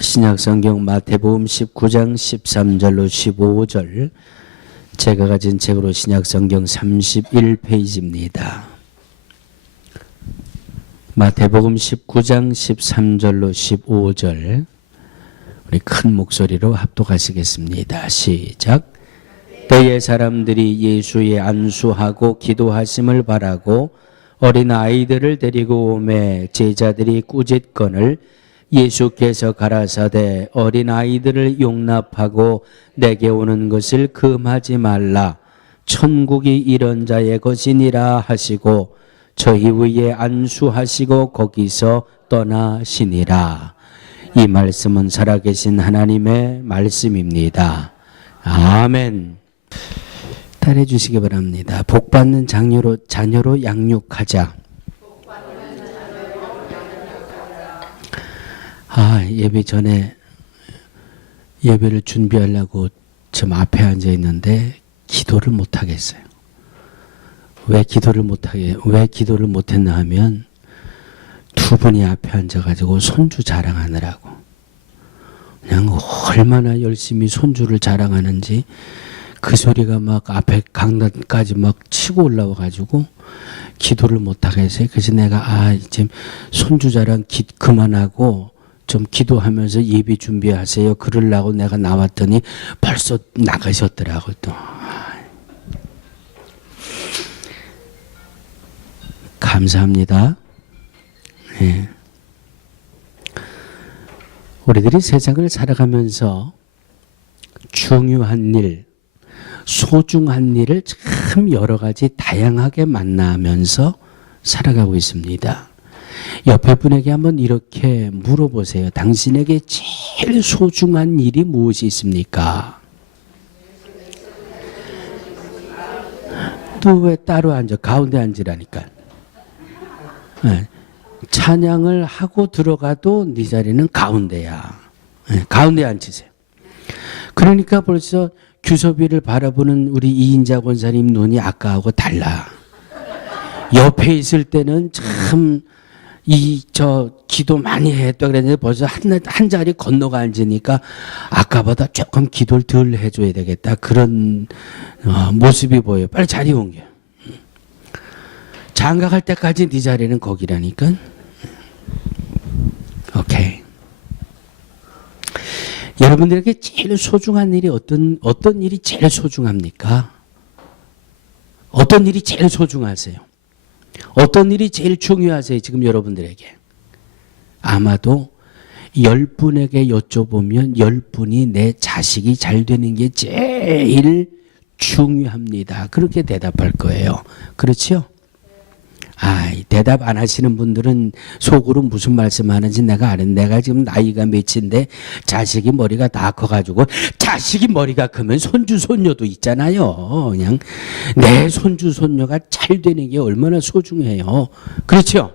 신약성경 마태복음 19장 13절로 15절, 제가 가진 책으로 신약성경 31페이지입니다. 마태복음 19장 13절로 15절, 우리 큰 목소리로 합독하시겠습니다. 시작. 때에 사람들이 예수의 안수하고 기도하심을 바라고 어린아이들을 데리고 오매 제자들이 꾸짖건을 예수께서 가라사대 어린아이들을 용납하고 내게 오는 것을 금하지 말라. 천국이 이런 자의 것이니라 하시고 저희 위에 안수하시고 거기서 떠나시니라. 이 말씀은 살아계신 하나님의 말씀입니다. 아멘. 따라해 주시기 바랍니다. 복받는 자녀로 양육하자. 예배 전에 예배를 준비하려고 좀 앞에 앉아 있는데 기도를 못 하겠어요. 왜 기도를 못 했나 하면 두 분이 앞에 앉아가지고 손주 자랑하느라고, 그냥 얼마나 열심히 손주를 자랑하는지 그 소리가 막 앞에 강단까지 막 치고 올라와가지고 기도를 못 하겠어요. 그래서 내가 이제 손주 자랑 그만하고 좀 기도하면서 예배 준비하세요 그러려고 내가 나왔더니 벌써 나가셨더라고. 또 감사합니다. 네. 우리들이 세상을 살아가면서 중요한 일, 소중한 일을 참 여러 가지 다양하게 만나면서 살아가고 있습니다. 옆에 분에게 한번 이렇게 물어보세요. 당신에게 제일 소중한 일이 무엇이 있습니까? 또 왜 따로 앉아? 가운데 앉으라니까. 네. 찬양을 하고 들어가도 네 자리는 가운데야. 네. 가운데 앉으세요. 그러니까 벌써 규섭이를 바라보는 우리 이인자 권사님 눈이 아까하고 달라. 옆에 있을 때는 참 기도 많이 했다 그랬는데 벌써 한 자리 건너가 앉으니까 아까보다 조금 기도를 덜 해줘야 되겠다. 그런 모습이 보여요. 빨리 자리 옮겨. 장가갈 때까지 네 자리는 거기라니까. 오케이. 여러분들에게 제일 소중한 일이 어떤 일이 제일 소중합니까? 어떤 일이 제일 소중하세요? 어떤 일이 제일 중요하세요? 지금 여러분들에게. 아마도 10분에게 여쭤보면 10분이 내 자식이 잘 되는 게 제일 중요합니다. 그렇게 대답할 거예요. 그렇죠? 대답 안 하시는 분들은 속으로 무슨 말씀하는지 내가 아는데, 내가 지금 나이가 몇인데 자식이 머리가 다 커가지고, 자식이 머리가 크면 손주 손녀도 있잖아요. 그냥 내 손주 손녀가 잘 되는 게 얼마나 소중해요. 그렇죠?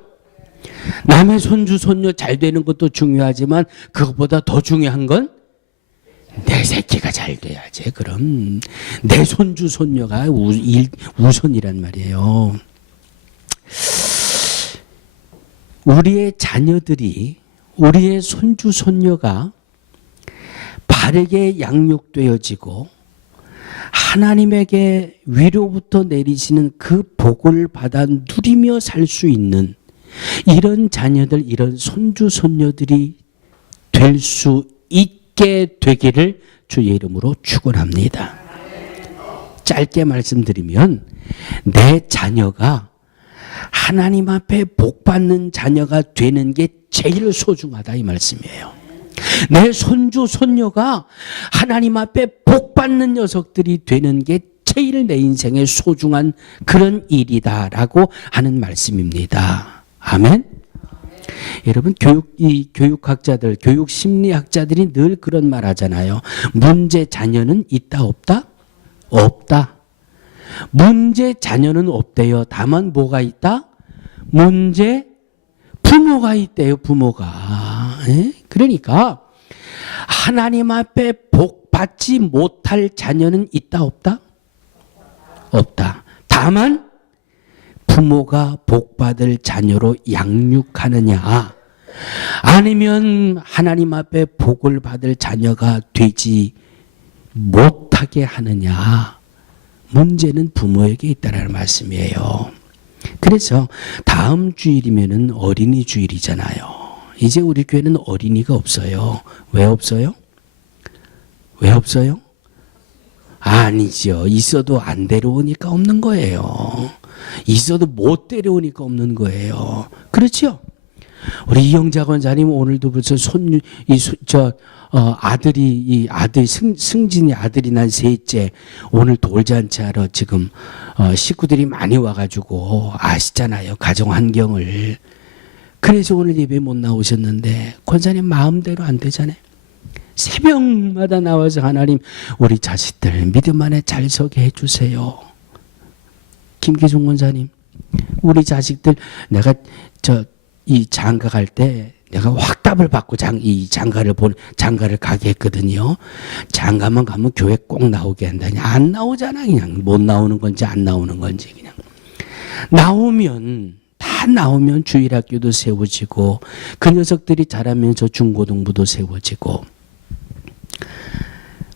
남의 손주 손녀 잘 되는 것도 중요하지만 그것보다 더 중요한 건 내 새끼가 잘 돼야지. 그럼 내 손주 손녀가 우선이란 말이에요. 우리의 자녀들이, 우리의 손주 손녀가 바르게 양육되어지고 하나님에게 위로부터 내리시는 그 복을 받아 누리며 살 수 있는 이런 자녀들, 이런 손주 손녀들이 될 수 있게 되기를 주의 이름으로 축원합니다. 짧게 말씀드리면 내 자녀가 하나님 앞에 복받는 자녀가 되는 게 제일 소중하다 이 말씀이에요. 내 손주 손녀가 하나님 앞에 복받는 녀석들이 되는 게 제일 내 인생에 소중한 그런 일이다라고 하는 말씀입니다. 아멘. 여러분, 교육학자들, 교육심리학자들이 늘 그런 말 하잖아요. 문제 자녀는 있다 없다? 없다. 문제 자녀는 없대요. 다만 뭐가 있다? 문제 부모가 있대요. 부모가. 그러니까 하나님 앞에 복 받지 못할 자녀는 있다 없다? 없다. 다만 부모가 복받을 자녀로 양육하느냐, 아니면 하나님 앞에 복을 받을 자녀가 되지 못하게 하느냐. 문제는 부모에게 있다는 말씀이에요. 그래서 다음 주일이면은 어린이 주일이잖아요. 이제 우리 교회는 어린이가 없어요. 왜 없어요? 왜 없어요? 아니죠. 있어도 안 데려오니까 없는 거예요. 있어도 못 데려오니까 없는 거예요. 그렇죠? 우리 이영자 권사님 오늘도 벌써 아들이 승진이 아들이 난 셋째 오늘 돌잔치하러 지금 식구들이 많이 와가지고 아시잖아요. 가정 환경을. 그래서 오늘 예배 못 나오셨는데 권사님 마음대로 안 되잖아요. 새벽마다 나와서 하나님 우리 자식들 믿음 안에 잘 서게 해주세요. 김기중 권사님 우리 자식들 내가 이 장가 갈 때 내가 확답을 받고 장가를 가게 했거든요. 장가만 가면 교회 꼭 나오게 한다니 안 나오잖아. 그냥 못 나오는 건지 안 나오는 건지 그냥 다 나오면 주일학교도 세워지고 그 녀석들이 자라면서 중고등부도 세워지고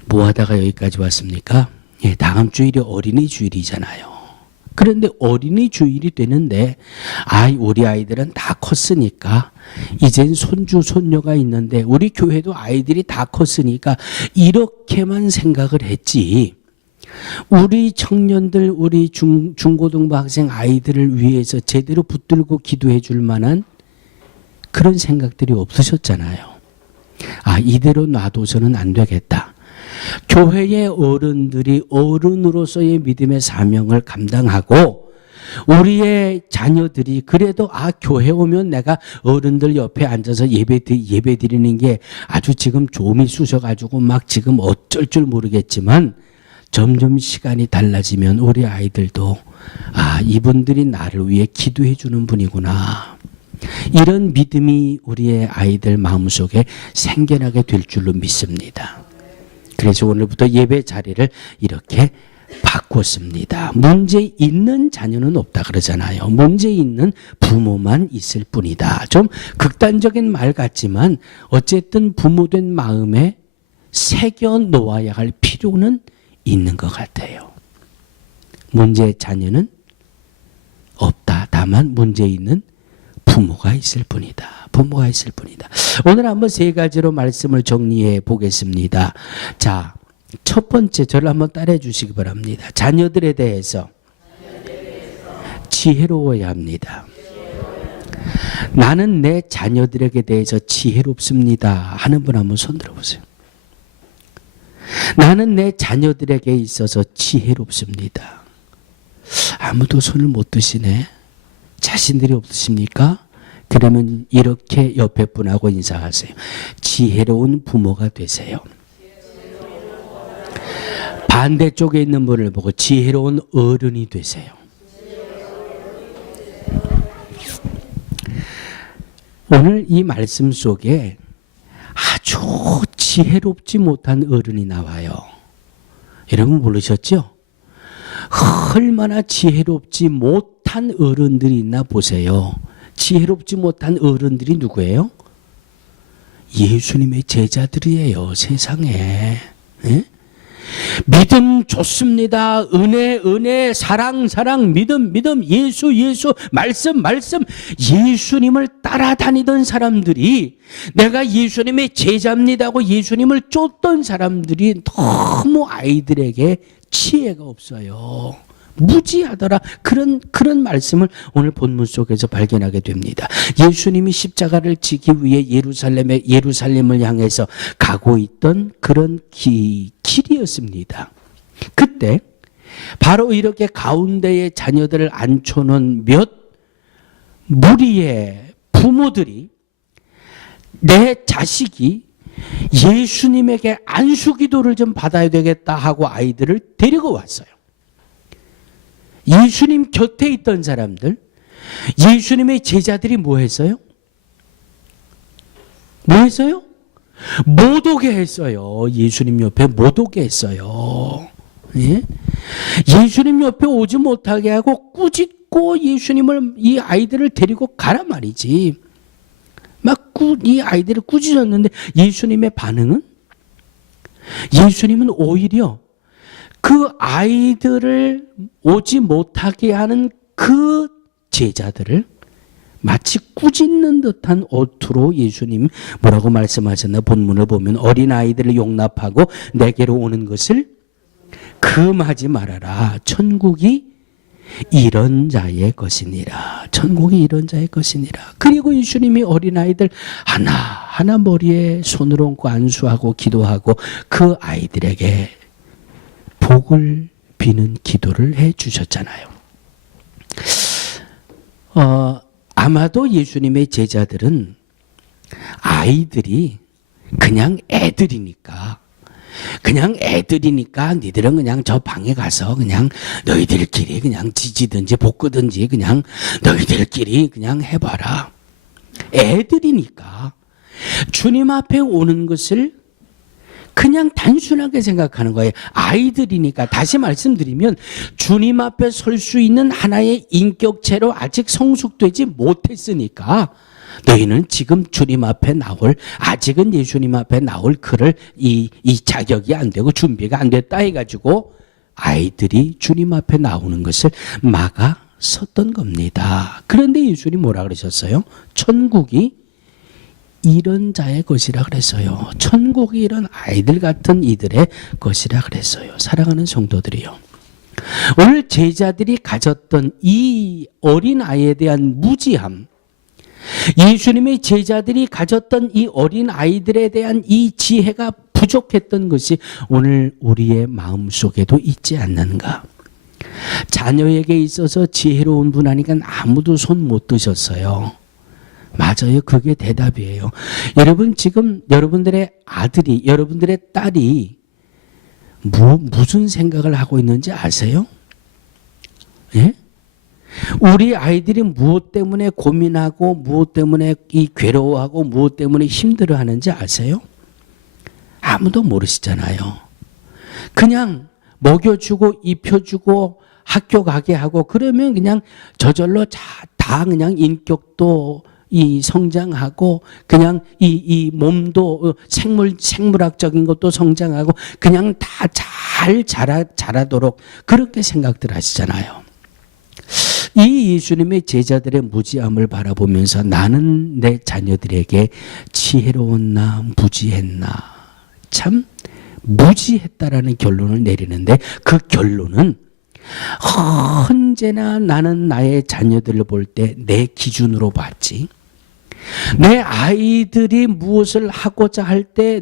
뭐 하다가 여기까지 왔습니까? 예, 다음 주일이 어린이 주일이잖아요. 그런데 어린이 주일이 되는데 우리 아이들은 다 컸으니까 이젠 손주 손녀가 있는데 우리 교회도 아이들이 다 컸으니까 이렇게만 생각을 했지 우리 청년들 우리 중고등부 학생 아이들을 위해서 제대로 붙들고 기도해 줄 만한 그런 생각들이 없으셨잖아요. 이대로 놔둬서는 안 되겠다. 교회의 어른들이 어른으로서의 믿음의 사명을 감당하고 우리의 자녀들이 그래도 교회 오면 내가 어른들 옆에 앉아서 예배 드리는 게 아주 지금 좀이 쑤셔가지고 막 지금 어쩔 줄 모르겠지만 점점 시간이 달라지면 우리 아이들도 이분들이 나를 위해 기도해 주는 분이구나. 이런 믿음이 우리의 아이들 마음속에 생겨나게 될 줄로 믿습니다. 그래서 오늘부터 예배 자리를 이렇게 바꿨습니다. 문제 있는 자녀는 없다 그러잖아요. 문제 있는 부모만 있을 뿐이다. 좀 극단적인 말 같지만 어쨌든 부모된 마음에 새겨 놓아야 할 필요는 있는 것 같아요. 문제 자녀는 없다. 다만 문제 있는 부모가 있을 뿐이다. 부모가 있을 뿐이다. 오늘 한번 세 가지로 말씀을 정리해 보겠습니다. 자, 첫 번째 저를 한번 따라해 주시기 바랍니다. 자녀들에 대해서 지혜로워야 합니다. 나는 내 자녀들에게 대해서 지혜롭습니다 하는 분 한번 손 들어보세요. 나는 내 자녀들에게 있어서 지혜롭습니다. 아무도 손을 못 드시네. 자신들이 없으십니까? 그러면 이렇게 옆에 분하고 인사하세요. 지혜로운 부모가 되세요. 반대쪽에 있는 분을 보고 지혜로운 어른이 되세요. 오늘 이 말씀 속에 아주 지혜롭지 못한 어른이 나와요. 여러분 모르셨죠? 얼마나 지혜롭지 못한 어른들이 있나 보세요. 지혜롭지 못한 어른들이 누구예요? 예수님의 제자들이에요. 세상에. 예? 믿음 좋습니다. 은혜, 사랑, 믿음, 예수, 말씀. 예수님을 따라다니던 사람들이 내가 예수님의 제자입니다 하고 예수님을 쫓던 사람들이 너무 아이들에게 지혜가 없어요. 무지하더라. 그런 말씀을 오늘 본문 속에서 발견하게 됩니다. 예수님이 십자가를 지기 위해 예루살렘을 향해서 가고 있던 그런 길이었습니다. 그때 바로 이렇게 가운데에 자녀들을 앉혀놓은 몇 무리의 부모들이 내 자식이 예수님에게 안수기도를 좀 받아야 되겠다 하고 아이들을 데리고 왔어요. 예수님 곁에 있던 사람들, 예수님의 제자들이 뭐 했어요? 뭐 했어요? 못 오게 했어요. 예수님 옆에 못 오게 했어요. 예? 예수님 옆에 오지 못하게 하고 꾸짖고 예수님을 이 아이들을 데리고 가란 말이지. 막 이 아이들을 꾸짖었는데 예수님의 반응은? 예수님은 오히려 그 아이들을 오지 못하게 하는 그 제자들을 마치 꾸짖는 듯한 어투로 예수님 뭐라고 말씀하셨나? 본문을 보면 어린아이들을 용납하고 내게로 오는 것을 금하지 말아라. 천국이 이런 자의 것이니라. 천국이 이런 자의 것이니라. 그리고 예수님이 어린아이들 하나하나 머리에 손을 얹고 안수하고 기도하고 그 아이들에게 복을 비는 기도를 해 주셨잖아요. 아마도 예수님의 제자들은 아이들이 그냥 애들이니까 니들은 그냥 저 방에 가서 그냥 너희들끼리 그냥 지지든지 볶든지 그냥 너희들끼리 그냥 해봐라. 애들이니까 주님 앞에 오는 것을 그냥 단순하게 생각하는 거예요. 아이들이니까. 다시 말씀드리면 주님 앞에 설 수 있는 하나의 인격체로 아직 성숙되지 못했으니까 너희는 지금 주님 앞에 아직은 예수님 앞에 나올 그를 이 자격이 안 되고 준비가 안 됐다 해가지고 아이들이 주님 앞에 나오는 것을 막아 섰던 겁니다. 그런데 예수님 뭐라 그러셨어요? 천국이 이런 자의 것이라 그랬어요. 천국이 이런 아이들 같은 이들의 것이라 그랬어요. 사랑하는 성도들이요. 오늘 제자들이 가졌던 이 어린아이에 대한 무지함, 예수님의 제자들이 가졌던 이 어린아이들에 대한 이 지혜가 부족했던 것이 오늘 우리의 마음속에도 있지 않는가? 자녀에게 있어서 지혜로운 분 하니까 아무도 손 못 드셨어요. 맞아요. 그게 대답이에요. 여러분 지금 여러분들의 아들이 여러분들의 딸이 무슨 생각을 하고 있는지 아세요? 예? 우리 아이들이 무엇 때문에 고민하고 무엇 때문에 괴로워하고 무엇 때문에 힘들어하는지 아세요? 아무도 모르시잖아요. 그냥 먹여주고 입혀주고 학교 가게 하고 그러면 그냥 저절로 다 그냥 인격도 성장하고 그냥 이 몸도 생물학적인 것도 성장하고 그냥 다 잘 자라도록 그렇게 생각들 하시잖아요. 이 예수님의 제자들의 무지함을 바라보면서 나는 내 자녀들에게 지혜로웠나 무지했나? 참 무지했다라는 결론을 내리는데 그 결론은 언제나 나는 나의 자녀들을 볼 때 내 기준으로 봤지. 내 아이들이 무엇을 하고자 할 때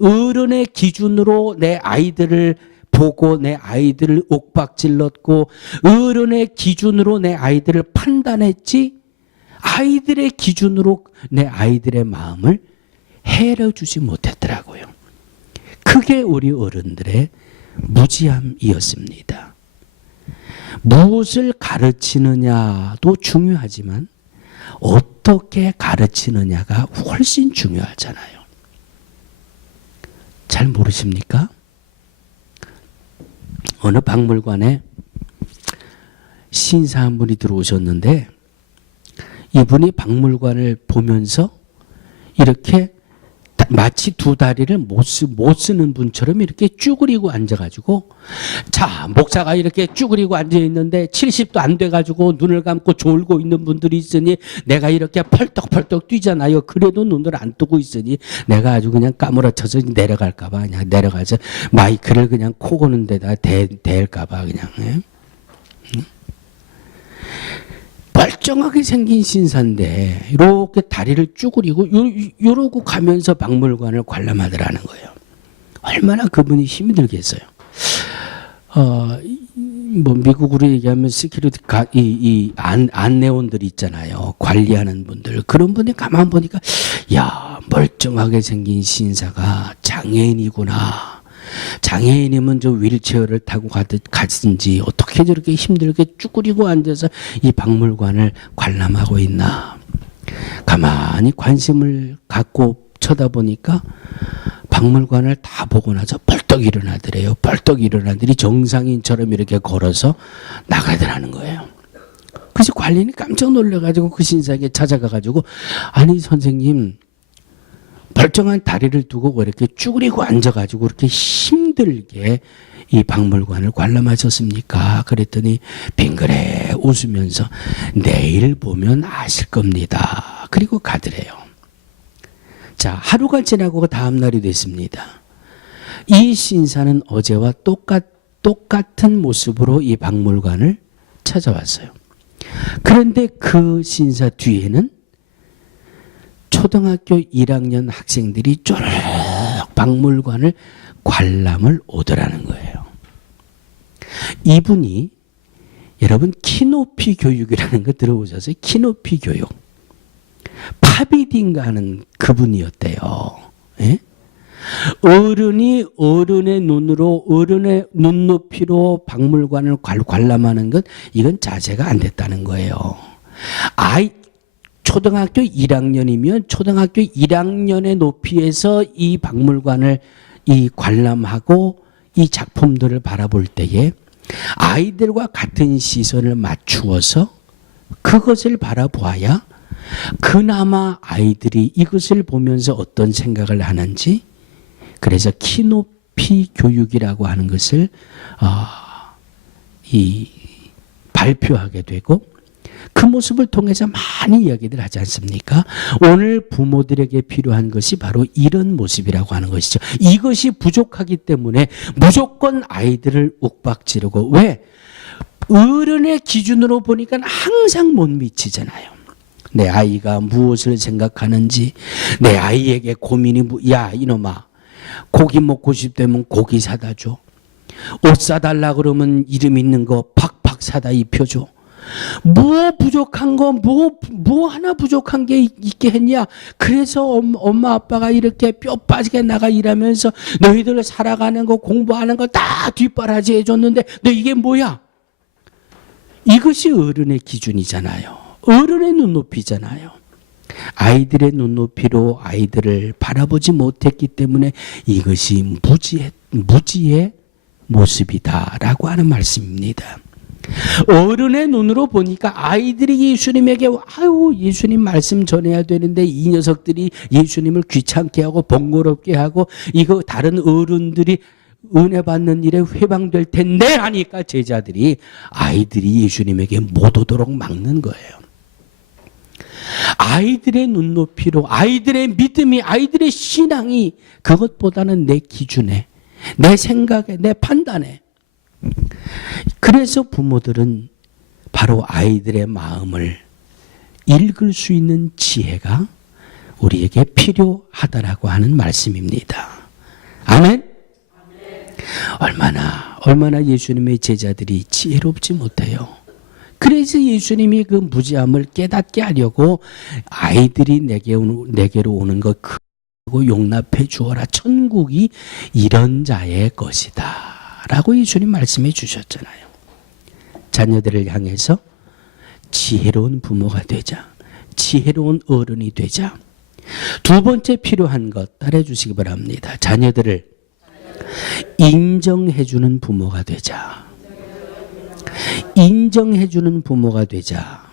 어른의 기준으로 내 아이들을 보고 내 아이들을 옥박질렀고 어른의 기준으로 내 아이들을 판단했지 아이들의 기준으로 내 아이들의 마음을 헤아려주지 못했더라고요. 그게 우리 어른들의 무지함이었습니다. 무엇을 가르치느냐도 중요하지만 어떻게 가르치느냐가 훨씬 중요하잖아요. 잘 모르십니까? 어느 박물관에 신사 한 분이 들어오셨는데 이분이 박물관을 보면서 이렇게 마치 두 다리를 못 쓰는 분처럼 이렇게 쭈그리고 앉아가지고 자 목사가 이렇게 쭈그리고 앉아있는데 70도 안 돼가지고 눈을 감고 졸고 있는 분들이 있으니 내가 이렇게 펄떡펄떡 뛰잖아요. 그래도 눈을 안 뜨고 있으니 내가 아주 그냥 까무러쳐서 내려갈까봐 그냥 내려가서 마이크를 그냥 코 고는 데다 댈까봐 그냥 멀쩡하게 생긴 신사인데 이렇게 다리를 쭈그리고 이러고 가면서 박물관을 관람하더라는 거예요. 얼마나 그분이 힘이 들겠어요. 뭐 미국으로 얘기하면 시큐리티 안내원들 있잖아요. 관리하는 분들. 그런 분이 가만 보니까 야 멀쩡하게 생긴 신사가 장애인이구나. 장애인이면 저 휠체어를 타고 갔든지 어떻게 저렇게 힘들게 쭈그리고 앉아서 이 박물관을 관람하고 있나. 가만히 관심을 갖고 쳐다보니까 박물관을 다 보고 나서 벌떡 일어나더래요. 벌떡 일어나더니 정상인처럼 이렇게 걸어서 나가더라는 거예요. 그래서 관리인이 깜짝 놀라가지고 그 신사에게 찾아가가지고 아니 선생님 멀쩡한 다리를 두고 왜 이렇게 쭈그리고 앉아가지고 그렇게 힘들게 이 박물관을 관람하셨습니까? 그랬더니 빙그레 웃으면서 내일 보면 아실 겁니다. 그리고 가더래요. 자, 하루가 지나고 다음 날이 됐습니다. 이 신사는 어제와 똑같은 모습으로 이 박물관을 찾아왔어요. 그런데 그 신사 뒤에는 초등학교 1학년 학생들이 쪼르륵 박물관을 관람을 오더라는 거예요. 이분이 여러분 키높이 교육이라는 거 들어보셨어요? 키높이 교육. 파비딘가 하는 그분이었대요. 예? 어른이 어른의 눈으로 어른의 눈높이로 박물관을 관람하는 것 이건 자세가 안 됐다는 거예요. 초등학교 1학년이면 초등학교 1학년의 높이에서 이 박물관을 관람하고 이 작품들을 바라볼 때에 아이들과 같은 시선을 맞추어서 그것을 바라보아야 그나마 아이들이 이것을 보면서 어떤 생각을 하는지, 그래서 키높이 교육이라고 하는 것을 발표하게 되고 그 모습을 통해서 많이 이야기들 하지 않습니까? 오늘 부모들에게 필요한 것이 바로 이런 모습이라고 하는 것이죠. 이것이 부족하기 때문에 무조건 아이들을 욱박지르고, 왜? 어른의 기준으로 보니까 항상 못 미치잖아요. 내 아이가 무엇을 생각하는지, 내 아이에게 고민이 야 이놈아 고기 먹고 싶다면 고기 사다 줘. 옷 사달라 그러면 이름 있는 거 팍팍 사다 입혀줘. 뭐 부족한 거, 뭐 하나 부족한 게 있게 했냐? 그래서 엄마 아빠가 이렇게 뼈 빠지게 나가 일하면서 너희들 살아가는 거 공부하는 거 다 뒷바라지 해줬는데 너 이게 뭐야? 이것이 어른의 기준이잖아요. 어른의 눈높이잖아요. 아이들의 눈높이로 아이들을 바라보지 못했기 때문에 이것이 무지의 모습이다라고 하는 말씀입니다. 어른의 눈으로 보니까 아이들이 예수님에게 예수님 말씀 전해야 되는데 이 녀석들이 예수님을 귀찮게 하고 번거롭게 하고 이거 다른 어른들이 은혜 받는 일에 회방될 텐데 하니까 제자들이 아이들이 예수님에게 못 오도록 막는 거예요. 아이들의 눈높이로 아이들의 믿음이 아이들의 신앙이 그것보다는 내 기준에 내 생각에 내 판단에, 그래서 부모들은 바로 아이들의 마음을 읽을 수 있는 지혜가 우리에게 필요하다라고 하는 말씀입니다. 아멘? 얼마나 예수님의 제자들이 지혜롭지 못해요. 그래서 예수님이 그 무지함을 깨닫게 하려고 아이들이 내게로 오는 것 크고 용납해 주어라. 천국이 이런 자의 것이다 라고 예수님 말씀해 주셨잖아요. 자녀들을 향해서 지혜로운 부모가 되자. 지혜로운 어른이 되자. 두 번째 필요한 것 따라해 주시기 바랍니다. 자녀들을 인정해주는 부모가 되자. 인정해주는 부모가 되자.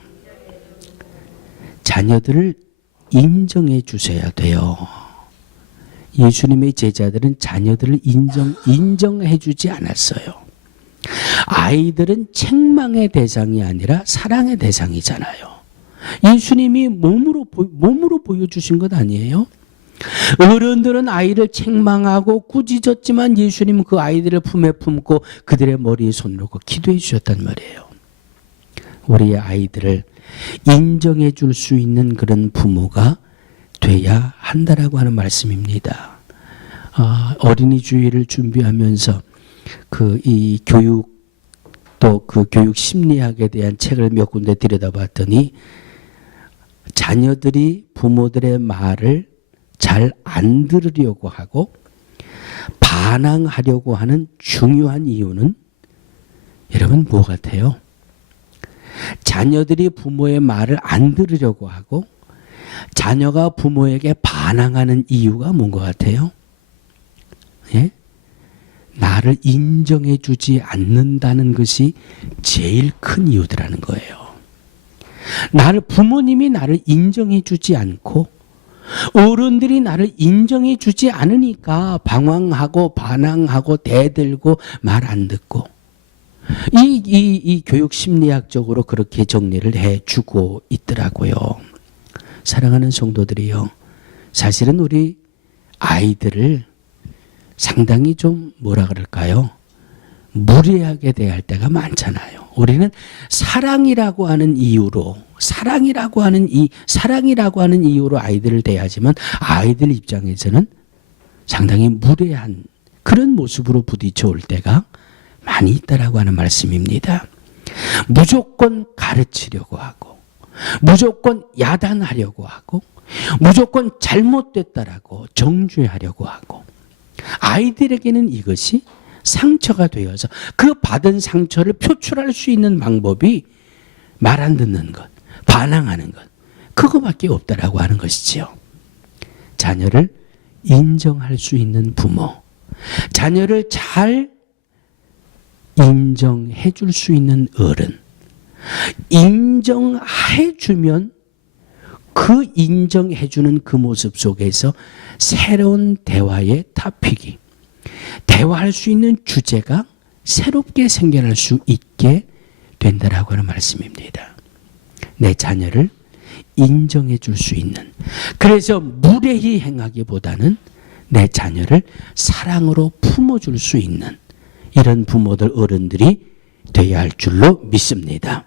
자녀들을 인정해 주셔야 돼요. 예수님의 제자들은 자녀들을 인정해 주지 않았어요. 아이들은 책망의 대상이 아니라 사랑의 대상이잖아요. 예수님이 몸으로 보여주신 것 아니에요? 어른들은 아이를 책망하고 꾸짖었지만 예수님은 그 아이들을 품에 품고 그들의 머리에 손을 놓고 기도해 주셨단 말이에요. 우리의 아이들을 인정해 줄 수 있는 그런 부모가 돼야 한다라고 하는 말씀입니다. 어린이 주일을 준비하면서 이 교육 또 그 교육 심리학에 대한 책을 몇 군데 들여다봤더니 자녀들이 부모들의 말을 잘 안 들으려고 하고 반항하려고 하는 중요한 이유는 여러분 뭐 같아요? 자녀들이 부모의 말을 안 들으려고 하고 자녀가 부모에게 반항하는 이유가 뭔 것 같아요? 예? 나를 인정해 주지 않는다는 것이 제일 큰 이유더라는 거예요. 부모님이 나를 인정해 주지 않고 어른들이 나를 인정해 주지 않으니까 방황하고 반항하고 대들고 말 안 듣고 이 교육 심리학적으로 그렇게 정리를 해 주고 있더라고요. 사랑하는 성도들이요. 사실은 우리 아이들을 상당히 좀 뭐라 그럴까요? 무례하게 대할 때가 많잖아요. 우리는 사랑이라고 하는 이유로 아이들을 대하지만 아이들 입장에서는 상당히 무례한 그런 모습으로 부딪혀 올 때가 많이 있다라고 하는 말씀입니다. 무조건 가르치려고 하고 무조건 야단하려고 하고 무조건 잘못됐다라고 정죄하려고 하고 아이들에게는 이것이 상처가 되어서 그 받은 상처를 표출할 수 있는 방법이 말 안 듣는 것, 반항하는 것, 그거밖에 없다라고 하는 것이지요. 자녀를 인정할 수 있는 부모, 자녀를 잘 인정해 줄 수 있는 어른, 인정해 주면 그 인정해 주는 그 모습 속에서 새로운 대화의 토픽이 대화할 수 있는 주제가 새롭게 생겨날 수 있게 된다라고 하는 말씀입니다. 내 자녀를 인정해 줄 수 있는, 그래서 무례히 행하기보다는 내 자녀를 사랑으로 품어줄 수 있는 이런 부모들 어른들이 되어야 할 줄로 믿습니다.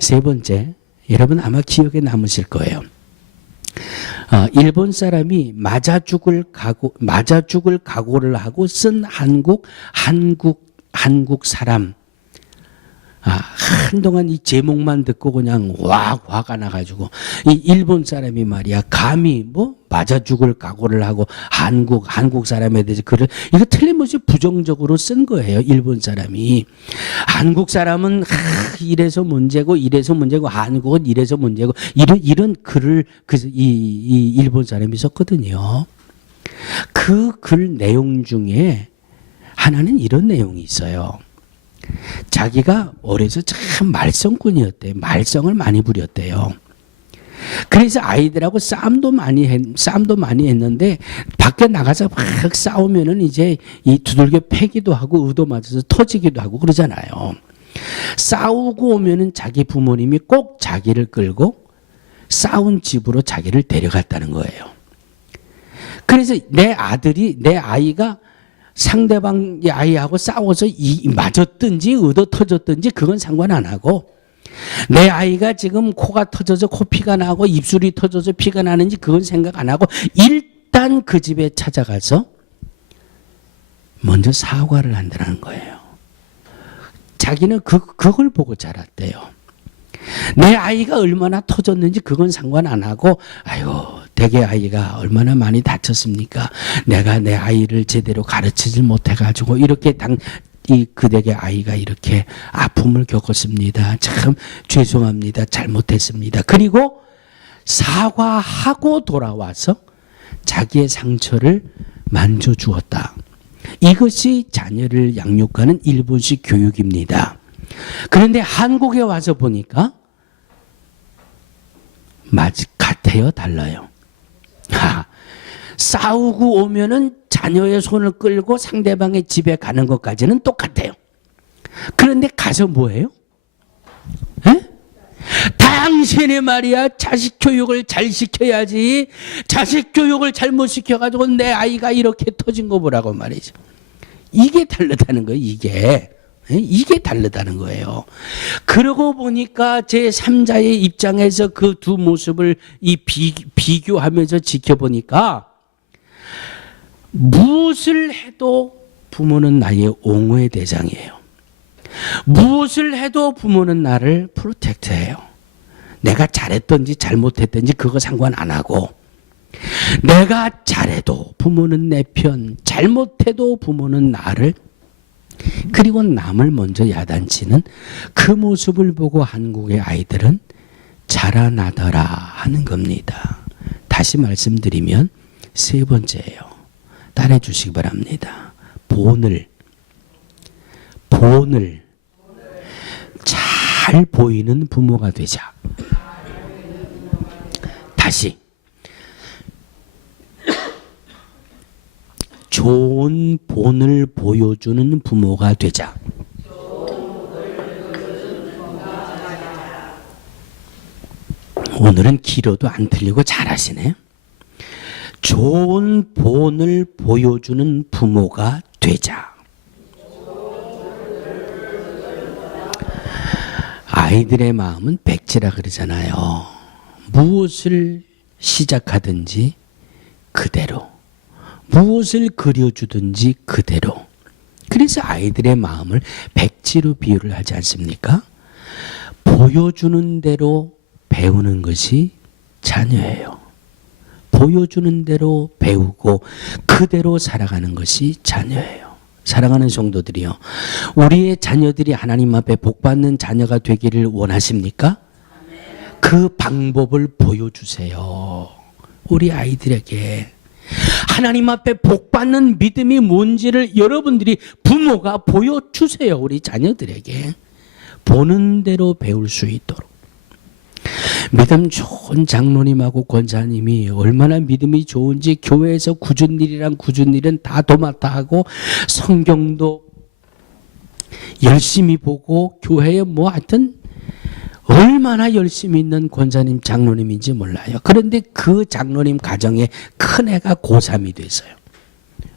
세 번째, 여러분 아마 기억에 남으실 거예요. 일본 사람이 맞아 죽을 각오를 하고 쓴 한국 사람. 한동안 이 제목만 듣고 그냥 화가 나가지고 이 일본 사람이 말이야 감히 맞아 죽을 각오를 하고 한국 사람에 대해서 글을 이거 틀림없이 부정적으로 쓴 거예요. 일본 사람이 한국 사람은 이래서 문제고 한국은 이래서 문제고 이런 글을 이 일본 사람이 썼거든요. 그 글 내용 중에 하나는 이런 내용이 있어요. 자기가 어려서 참 말썽꾼이었대요. 말썽을 많이 부렸대요. 그래서 아이들하고 싸움도 많이 했는데 밖에 나가서 막 싸우면은 이제 이 두들겨 패기도 하고 의도 맞아서 터지기도 하고 그러잖아요. 싸우고 오면은 자기 부모님이 꼭 자기를 끌고 싸운 집으로 자기를 데려갔다는 거예요. 그래서 내 아이가 상대방의 아이하고 싸워서 맞았든지 의도 터졌든지 그건 상관 안 하고 내 아이가 지금 코가 터져서 코피가 나고 입술이 터져서 피가 나는지 그건 생각 안 하고 일단 그 집에 찾아가서 먼저 사과를 한다는 거예요. 자기는 그걸 보고 자랐대요. 내 아이가 얼마나 터졌는지 그건 상관 안 하고 아이고 대개 아이가 얼마나 많이 다쳤습니까? 내가 내 아이를 제대로 가르치질 못해가지고 이렇게 그 댁의 아이가 이렇게 아픔을 겪었습니다. 참 죄송합니다. 잘못했습니다. 그리고 사과하고 돌아와서 자기의 상처를 만져주었다. 이것이 자녀를 양육하는 일본식 교육입니다. 그런데 한국에 와서 보니까 같아요, 달라요. 싸우고 오면은 자녀의 손을 끌고 상대방의 집에 가는 것까지는 똑같아요. 그런데 가서 뭐해요? 당신이 말이야 자식 교육을 잘 시켜야지. 자식 교육을 잘못 시켜가지고 내 아이가 이렇게 터진 거 보라고 말이죠. 이게 다르다는 거예요. 이게 다르다는 거예요. 그러고 보니까 제3자의 입장에서 그 두 모습을 비교하면서 지켜보니까 무엇을 해도 부모는 나의 옹호의 대상이에요. 무엇을 해도 부모는 나를 프로텍트해요. 내가 잘했든지 잘못했든지 그거 상관 안 하고 내가 잘해도 부모는 내 편, 잘못해도 부모는 나를, 그리고 남을 먼저 야단치는 그 모습을 보고 한국의 아이들은 자라나더라 하는 겁니다. 다시 말씀드리면 세 번째예요. 따라해 주시기 바랍니다. 본을 잘 보이는 부모가 되자. 다시 좋은 본을 보여주는 부모가 되자. 오늘은 길어도 안 틀리고 잘하시네. 좋은 본을 보여주는 부모가 되자. 아이들의 마음은 백지라 그러잖아요. 무엇을 시작하든지 그대로, 무엇을 그려주든지 그대로. 그래서 아이들의 마음을 백지로 비유를 하지 않습니까? 보여주는 대로 배우는 것이 자녀예요. 보여주는 대로 배우고 그대로 살아가는 것이 자녀예요. 사랑하는 성도들이요, 우리의 자녀들이 하나님 앞에 복받는 자녀가 되기를 원하십니까? 그 방법을 보여주세요. 우리 아이들에게 하나님 앞에 복받는 믿음이 뭔지를 여러분들이 부모가 보여주세요. 우리 자녀들에게 보는 대로 배울 수 있도록. 믿음 좋은 장로님하고 권사님이 얼마나 믿음이 좋은지 교회에서 굳은 일은 다 도맡아 하고 성경도 열심히 보고 교회에 뭐 하여튼 얼마나 열심히 있는 권사님 장로님인지 몰라요. 그런데 그 장로님 가정에 큰애가 고3이 됐어요.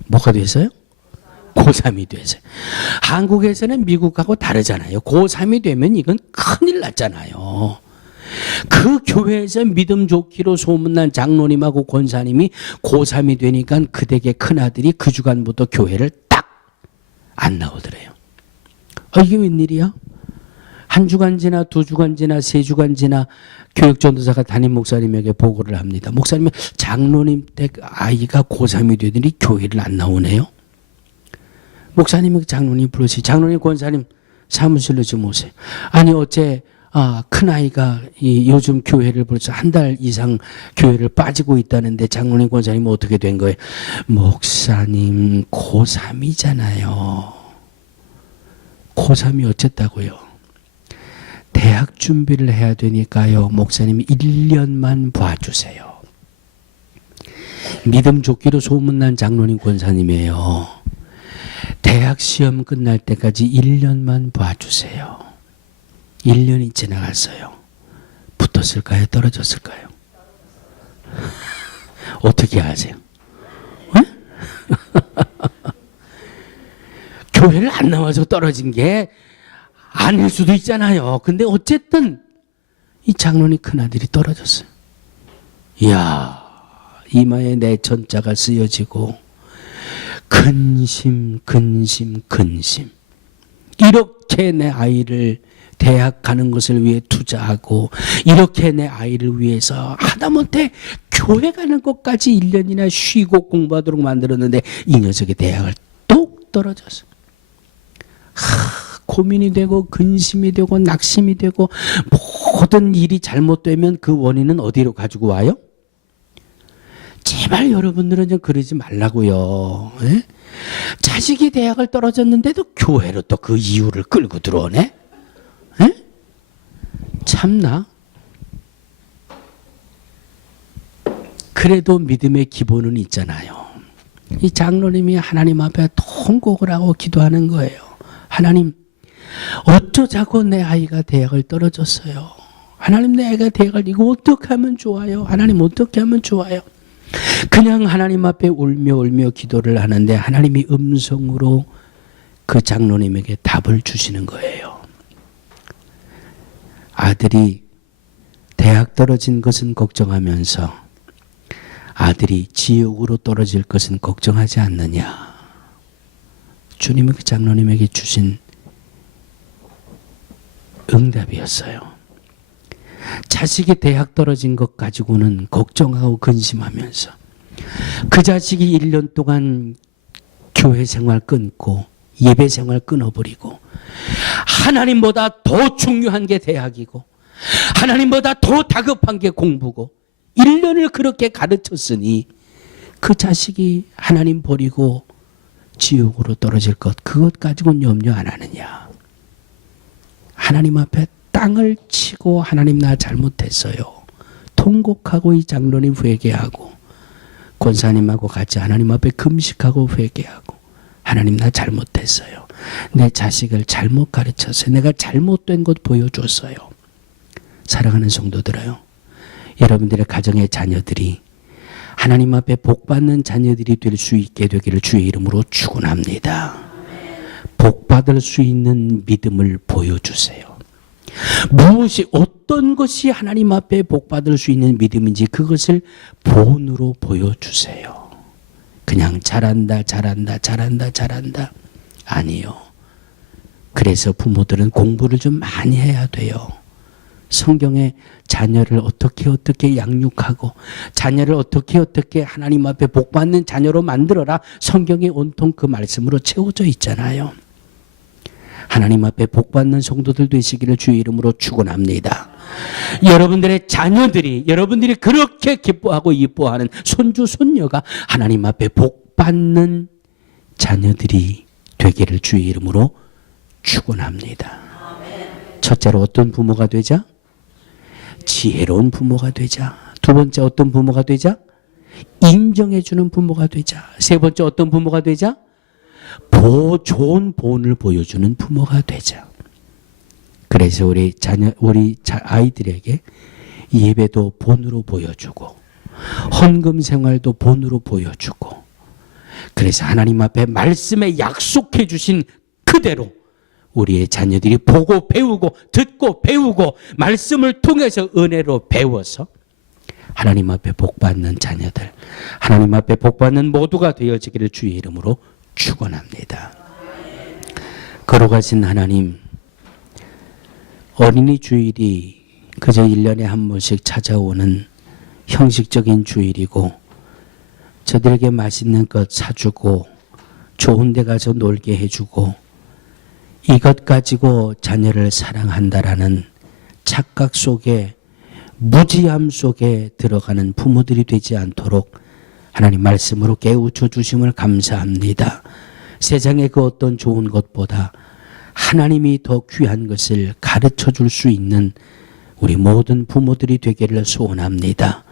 뭐가 됐어요? 고3이 됐어요. 한국에서는 미국하고 다르잖아요. 고3이 되면 이건 큰일 났잖아요. 그 교회에서 믿음 좋기로 소문난 장로님하고 권사님이 고3이 되니까 그 댁의 큰아들이 그 주간부터 교회를 딱 안 나오더래요. 이게 웬일이야? 한 주간 지나 두 주간 지나 세 주간 지나 교육전도사가 담임 목사님에게 보고를 합니다. 목사님, 장로님 댁 아이가 고3이 되더니 교회를 안 나오네요. 목사님이 장로님 부르시, 장로님 권사님 사무실로 좀 오세요. 아니 어째 큰아이가 요즘 교회를 벌써 한 달 이상 교회를 빠지고 있다는데 장로님 권사님 어떻게 된 거예요? 목사님 고3이잖아요. 고3이 어쨌다고요? 대학 준비를 해야 되니까요. 목사님 1년만 봐주세요. 믿음 좋기로 소문난 장로님 권사님이에요. 대학 시험 끝날 때까지 1년만 봐주세요. 1년이 지나갔어요. 붙었을까요? 떨어졌을까요? 어떻게 아세요? 교회를 안 나와서 떨어진 게 아닐 수도 있잖아요. 근데 어쨌든 이 장로님 큰아들이 떨어졌어요. 이야, 이마에 내천자가 쓰여지고 근심. 이렇게 내 아이를 대학 가는 것을 위해 투자하고 이렇게 내 아이를 위해서 하다못해 교회 가는 것까지 1년이나 쉬고 공부하도록 만들었는데 이 녀석이 대학을 뚝 떨어졌어. 고민이 되고 근심이 되고 낙심이 되고 모든 일이 잘못되면 그 원인은 어디로 가지고 와요? 제발 여러분들은 좀 그러지 말라고요. 에? 자식이 대학을 떨어졌는데도 교회로 또 그 이유를 끌고 들어오네? 에? 참나? 그래도 믿음의 기본은 있잖아요. 이 장로님이 하나님 앞에 통곡을 하고 기도하는 거예요. 하나님, 어쩌자고 내 아이가 대학을 떨어졌어요. 하나님, 내 아이가 대학을 이거 어떻게 하면 좋아요? 하나님, 어떻게 하면 좋아요? 그냥 하나님 앞에 울며 기도를 하는데 하나님이 음성으로 그 장로님에게 답을 주시는 거예요. 아들이 대학 떨어진 것은 걱정하면서 아들이 지옥으로 떨어질 것은 걱정하지 않느냐. 주님은 그 장로님에게 주신 응답이었어요. 자식이 대학 떨어진 것 가지고는 걱정하고 근심하면서 그 자식이 1년 동안 교회 생활 끊고 예배 생활 끊어버리고 하나님보다 더 중요한 게 대학이고 하나님보다 더 다급한 게 공부고 1년을 그렇게 가르쳤으니 그 자식이 하나님 버리고 지옥으로 떨어질 것, 그것 가지고는 염려 안 하느냐. 하나님 앞에 땅을 치고 하나님 나 잘못했어요. 통곡하고 이 장로님 회개하고 권사님하고 같이 하나님 앞에 금식하고 회개하고 하나님 나 잘못했어요. 내 자식을 잘못 가르쳤어요. 내가 잘못된 것 보여줬어요. 사랑하는 성도들아요. 여러분들의 가정의 자녀들이 하나님 앞에 복받는 자녀들이 될 수 있게 되기를 주의 이름으로 축원합니다. 복받을 수 있는 믿음을 보여주세요. 무엇이 어떤 것이 하나님 앞에 복받을 수 있는 믿음인지 그것을 본으로 보여주세요. 그냥 잘한다 아니요. 그래서 부모들은 공부를 좀 많이 해야 돼요. 성경에 자녀를 어떻게 양육하고 자녀를 어떻게 하나님 앞에 복받는 자녀로 만들어라. 성경에 온통 그 말씀으로 채워져 있잖아요. 하나님 앞에 복받는 성도들 되시기를 주의 이름으로 축원합니다. 여러분들의 자녀들이 여러분들이 그렇게 기뻐하고 이뻐하는 손주 손녀가 하나님 앞에 복받는 자녀들이 되기를 주의 이름으로 축원합니다. 첫째로 어떤 부모가 되자? 지혜로운 부모가 되자. 두 번째 어떤 부모가 되자? 인정해주는 부모가 되자. 세 번째 어떤 부모가 되자? 좋은 본을 보여주는 부모가 되자. 그래서 우리 아이들에게 예배도 본으로 보여주고 헌금 생활도 본으로 보여주고 그래서 하나님 앞에 말씀에 약속해 주신 그대로 우리의 자녀들이 보고 배우고 듣고 배우고 말씀을 통해서 은혜로 배워서 하나님 앞에 복받는 자녀들, 하나님 앞에 복받는 모두가 되어지기를 주의 이름으로 축원합니다. 거룩하신 하나님, 어린이 주일이 그저 1년에 한 번씩 찾아오는 형식적인 주일이고 저들에게 맛있는 것 사주고 좋은 데 가서 놀게 해주고 이것 가지고 자녀를 사랑한다라는 착각 속에 무지함 속에 들어가는 부모들이 되지 않도록 하나님 말씀으로 깨우쳐 주심을 감사합니다. 세상의 그 어떤 좋은 것보다 하나님이 더 귀한 것을 가르쳐 줄 수 있는 우리 모든 부모들이 되기를 소원합니다.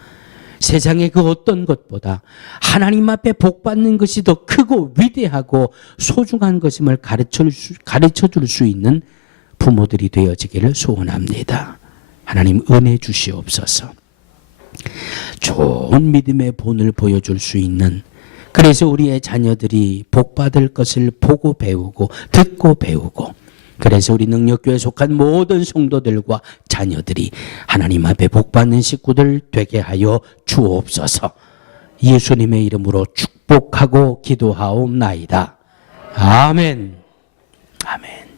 세상의 그 어떤 것보다 하나님 앞에 복받는 것이 더 크고 위대하고 소중한 것임을 가르쳐 줄 수 있는 부모들이 되어지기를 소원합니다. 하나님 은혜 주시옵소서. 좋은 믿음의 본을 보여줄 수 있는 그래서 우리의 자녀들이 복받을 것을 보고 배우고 듣고 배우고 그래서 우리 능력교회에 속한 모든 성도들과 자녀들이 하나님 앞에 복받는 식구들 되게 하여 주옵소서. 예수님의 이름으로 축복하고 기도하옵나이다. 아멘. 아멘.